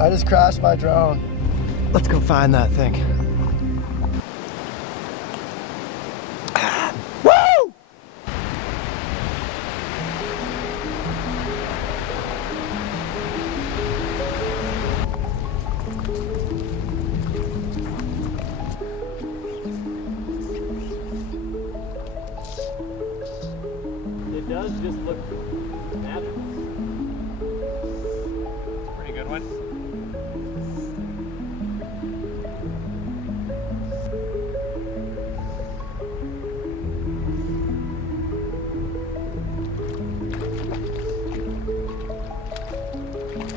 I just crashed my drone. Let's go find that thing. Woo! It does just look fabulous. Pretty good one.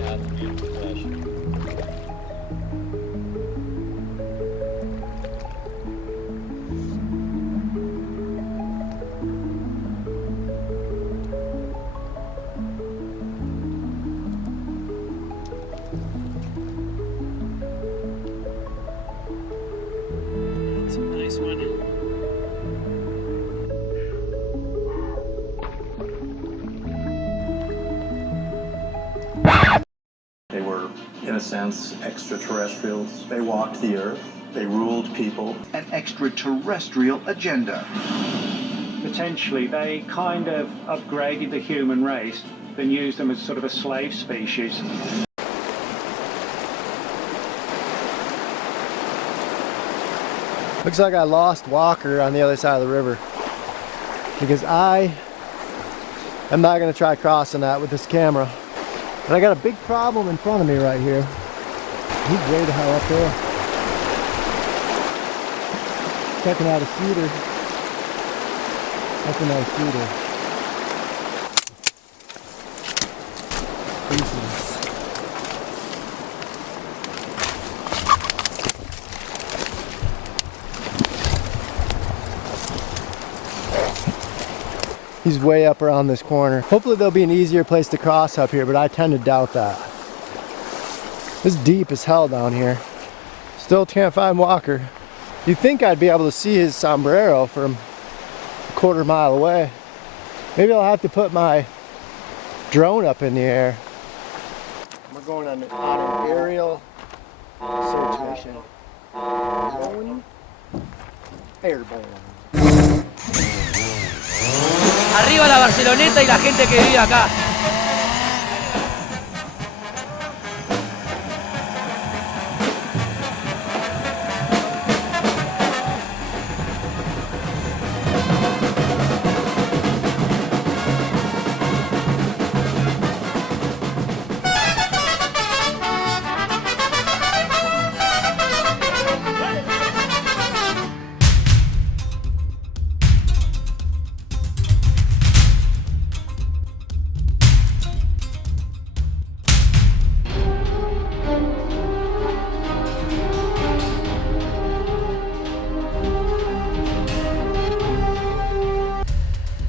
That's a beautiful fish. That's a nice one. They were, in a sense, extraterrestrials. They walked the earth. They ruled people. An extraterrestrial agenda. Potentially, they kind of upgraded the human race and used them as sort of a slave species. Looks like I lost Walker on the other side of the river because I am not going to try crossing that with this camera. And I got a big problem in front of me right here. He's way the hell up there. Checking out a cedar. That's a nice cedar. Pieces. He's way up around this corner. Hopefully there'll be an easier place to cross up here, but I tend to doubt that. It's deep as hell down here. Still can't find Walker. You'd think I'd be able to see his sombrero from a quarter mile away. Maybe I'll have to put my drone up in the air. We're going on an aerial search mission. Drone airborne. Arriba la Barceloneta y la gente que vive acá.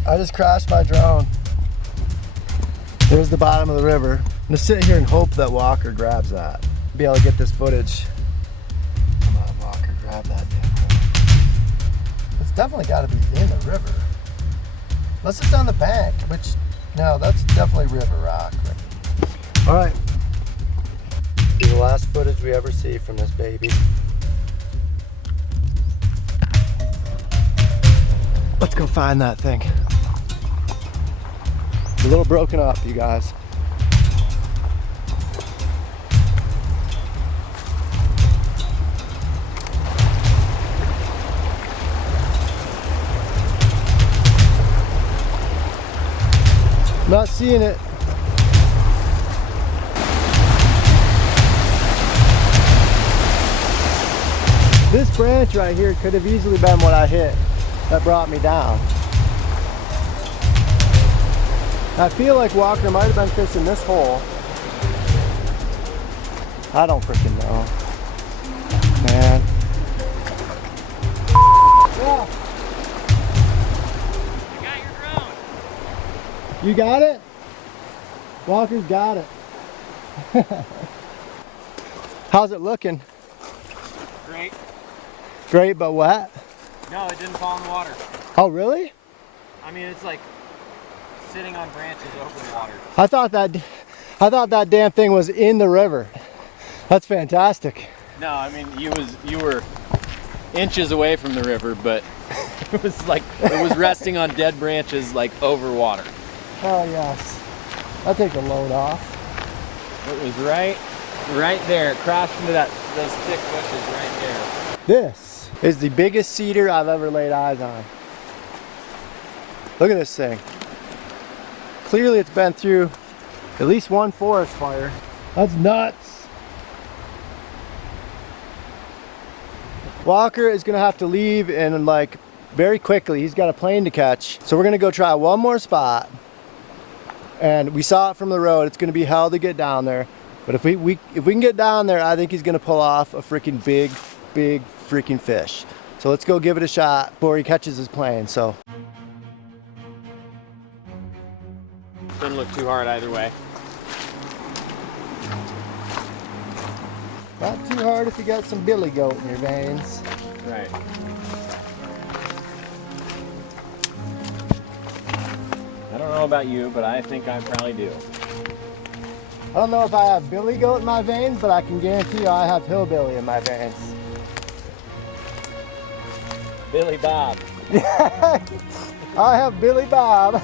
I just crashed my drone. There's the bottom of the river. I'm gonna sit here and hope that Walker grabs that. Be able to get this footage. Come on, Walker, grab that damn thing. It's definitely got to be in the river. Unless it's on the bank, which, no, that's definitely river rock. All right. Be the last footage we ever see from this baby. Let's go find that thing. A little broken up, you guys. Not seeing it. This branch right here could have easily been what I hit that brought me down. I feel like Walker might have been fishing this hole. I don't freaking know. Man. Yeah. I got your drone. You got it? Walker's got it. How's it looking? Great. Great, but wet? No, it didn't fall in the water. Oh, really? I mean, it's like sitting on branches over the water. I thought that damn thing was in the river. That's fantastic. No, I mean you were inches away from the river, but it was resting on dead branches like over water. Oh yes. I'll take a load off. It was right there. It crashed into those thick bushes right there. This is the biggest cedar I've ever laid eyes on. Look at this thing. Clearly it's been through at least one forest fire. That's nuts. Walker is gonna have to leave in like very quickly. He's got a plane to catch. So we're gonna go try one more spot. And we saw it from the road. It's gonna be hell to get down there. But if we can get down there, I think he's gonna pull off a freaking big freaking fish. So let's go give it a shot before he catches his plane. So Doesn't look too hard either way. not too hard if you got some billy goat in your veins. Right. I don't know about you, but I think I probably do. I don't know if I have billy goat in my veins, but I can guarantee you I have hillbilly in my veins. Billy Bob. I have Billy Bob.